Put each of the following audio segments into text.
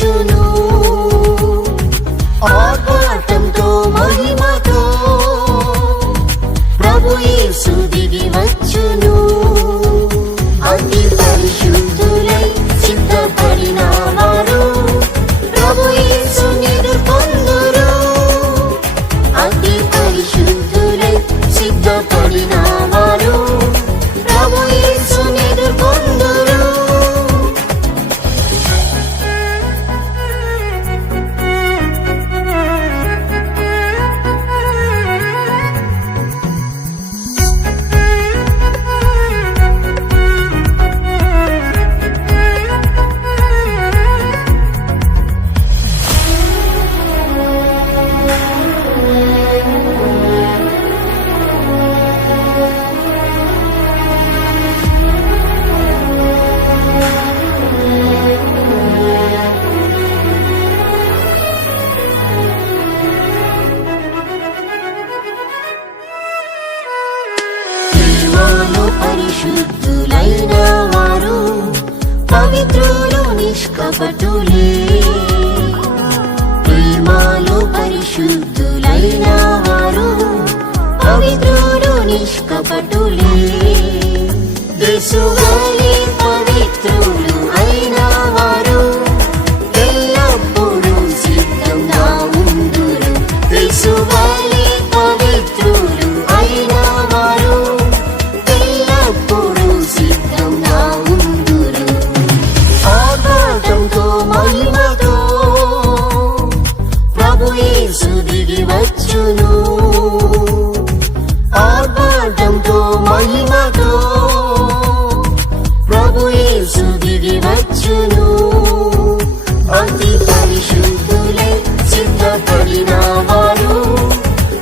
వచ్చును, ఆర్భాటంతో మహిమతో ప్రభు యేసు దిగి వచ్చును. అతి పరిశుద్ధులై సిద్ధపడిన వారు ప్రభు యేసుని పొందురు. అతి పరిశుద్ధులై సిద్ధపడిన వారు ప్రభు యేసుని పొందురు. పరిశుద్ధులైన వారు పవిత్రులు నిష్కపటులే, ప్రేమలో పరిశుద్ధులైన వారు పవిత్రులు నిష్కపటులే. యేసువలె పవిత్రులు అయిన వారు ఎల్లప్పుడూ సిద్ధంగా ఉందురు. యేసువలె పవిత్రులు అయిన వారు సిద్ధంగా ఉందురు. ఆర్భాటంతో మహిమతో ప్రభు యేసు దిగి వచ్చును, ఆర్భాటంతో మహిమతో ప్రభు యేసు దిగి వచ్చును. అతి పరిశుద్ధులై సిద్ధపడిన వారు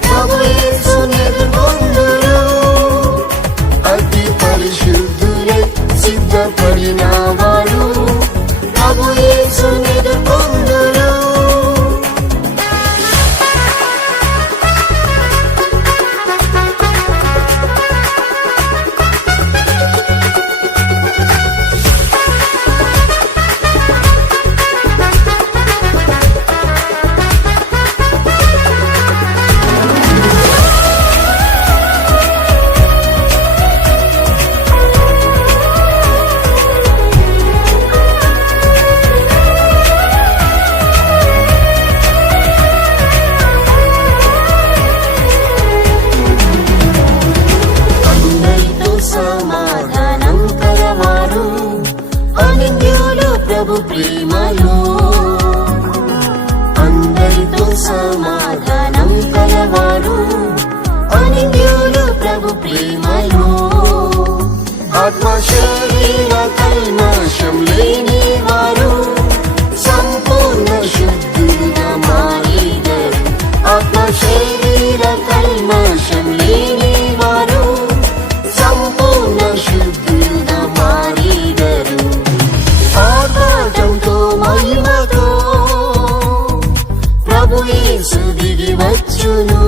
ప్రభు యేసుని పొందురు. అతి పరిశుద్ధులై సిద్ధపడిన వారు ప్రభు యేసుని పొందురు. సమాధానం కలవారు అనింద్యులు ప్రభు ప్రేమలో, అందరితో సమాధానం కలవారు అనింద్యులు ప్రభు ప్రేమలో. ఆత్మ శరీర కల్మషం లేని వారు సంపూర్ణ శుద్ధులుగా మారేదరు. ఆత్మ శరీర కల్మషం లేని వారు సంపూర్ణ శుద్ధులుగా మారేదరు. ఆర్భాటంతో మహిమతో ప్రభు యేసు దిగి వచ్చును,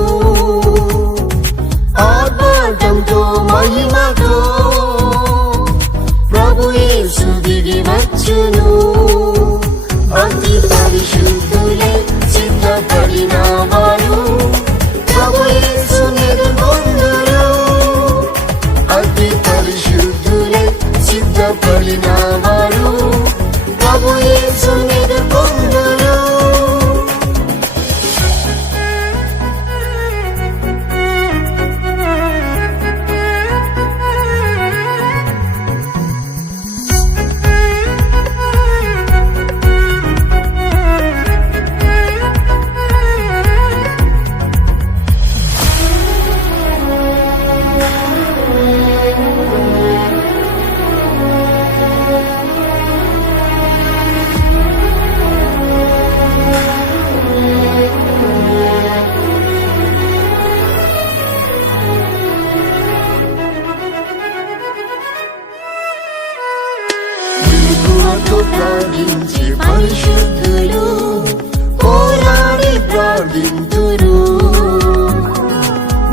ఆర్భాటంతో మహిమతో ప్రభు యేసు దిగి వచ్చును. అతి పరిశుద్ధులై సిద్ధపడిన వారు ప్రభు యేసుని పొందురు. అతి పరిశుద్ధులై సిద్ధపడిన వారు ప్రభు యేసుని పొందురు. ప్రార్థించే పరిశుద్ధులు పోరాడి ప్రార్థింతురు.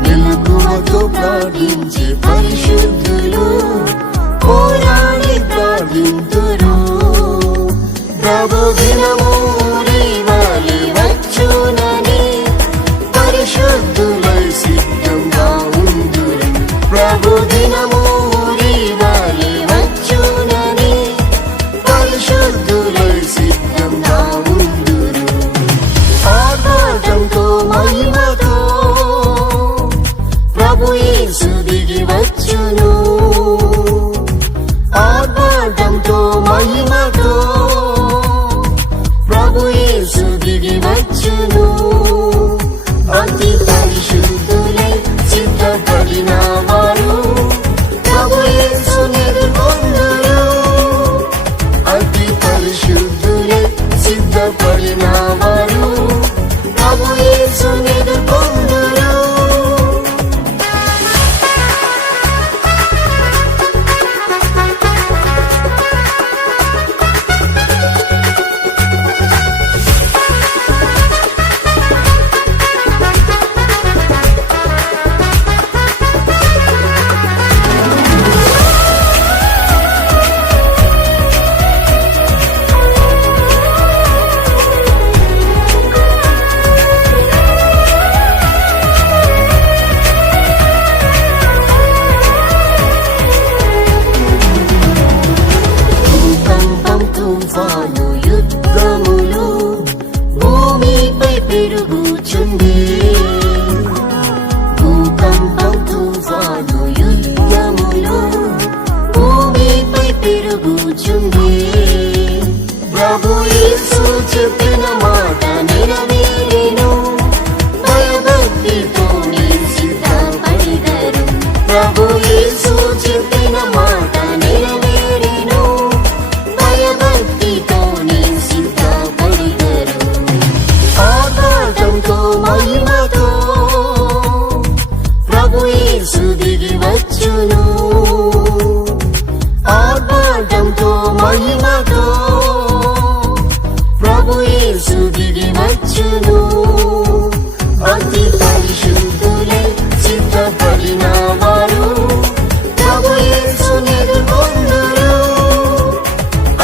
మెలకువతో ప్రార్థించే పరిశుద్ధులు పోరాడి ప్రార్థింతురు. ప్రభు దినము ఊరివలె వచ్చునని పరిశుద్ధులై సిద్ధంగా ఉందురు. ప్రభు దినము ఊరివలె వచ్చునని పరిశుద్ధులై సిద్ధంగా ఉందురు. ఆర్భాటంతో మహిమతో ప్రభు యేసు దిగి వచ్చును. ఆర్భాటంతో మహిమతో ప్రభు యేసు దిగి వచ్చును. అతి పరిశుద్ధులై సిద్ధపడిన వారు ప్రభు యేసుని ఎదుర్కొందురు. అతి పరిశుద్ధులై సిద్ధపడిన వారు ప్రభు యేసుని ఎదుర్కొందురు. తుఫాను యుద్ధములు భూమిపై పెరుగుచుంది. భూకంపం తుఫాను యుద్ధములు భూమిపై పెరుగుచుంది. ప్రభు యేసు చెప్పిన మాట నెరవేరెను. భయభక్తితో సిద్ధపడిదరు. ప్రభు యేసు చెప్పిన మాట నెరవేరెను. భయభక్తితో సిద్ధపడిదరు. ఆర్భాటంతో మహిమతో ప్రభు యేసు దిగి వచ్చును. ఆర్భాటంతో మహిమతో ప్రభు యేసు దిగి వచ్చును. అతి పరిశుద్ధులై సిద్ధపడిన వారు ప్రభు యేసుని ఎదుర్కొందురు.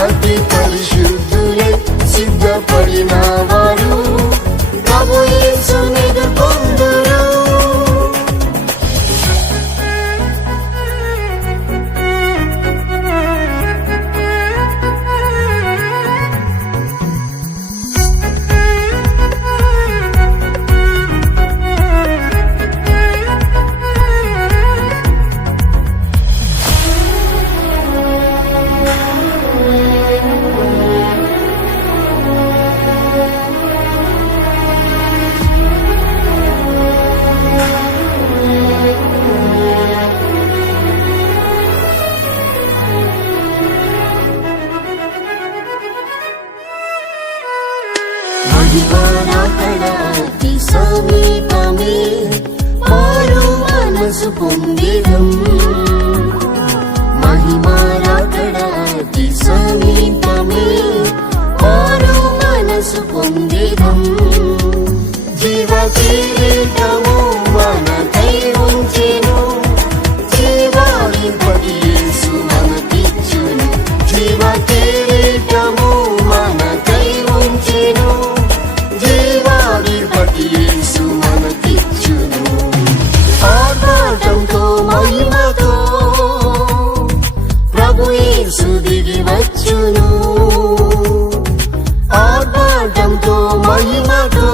అతి పరిశుద్ధులై సిద్ధపడిన వారు ప్రభు యేసుని ఎదుర్కొందురు. మహిమారాకడ అతి సమీపమే మారు మనసు పొందిదం. మహిమారాకడ అతి సమీపమే మారు మనసు పొందిదం. జీవ కిరీటము మనకై ఉంచెను. జీవాధిపతి యేసు మనకిచ్చును. జీవ కిరీటము మనకై ఉంచెను. జీవాధిపతి యేసు మనకిచ్చును. ఆర్భాటంతో మహిమతో ప్రభు యేసు దిగి వచ్చును. ఆర్భాటంతో మహిమతో